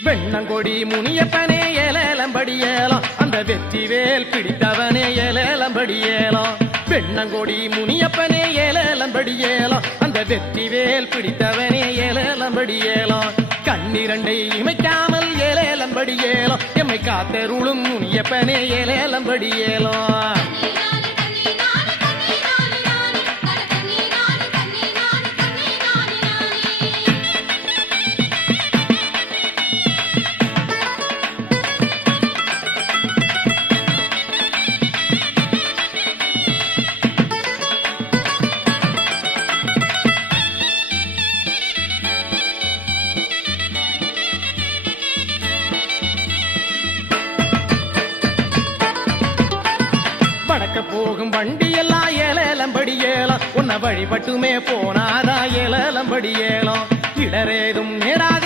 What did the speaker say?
வெண்ணங்கொடி முனியப்பனே ஏலேலம்படியேலாம் அந்த வெற்றிவேல் பிடித்தவனே ஏலேலம்படியேலாம் வெண்ணங்கொடி முனியப்பனே ஏலேலம்படியேலாம் அந்த வெற்றிவேல் பிடித்தவனே ஏலேலம்படியேலாம் கண்ணிரண்டை இமைக்காமல் ஏலேலம்படியேலாம் எம்மை காத்தருளும் முனியப்பனே ஏலேலம்படியேலாம் போகும் வண்டி எல்லாம் ஏலேலம்படியேலாம் உன்னை வழிபட்டுமே போனாதா ஏலேலம்படியேலாம் இடரேதும் நேராக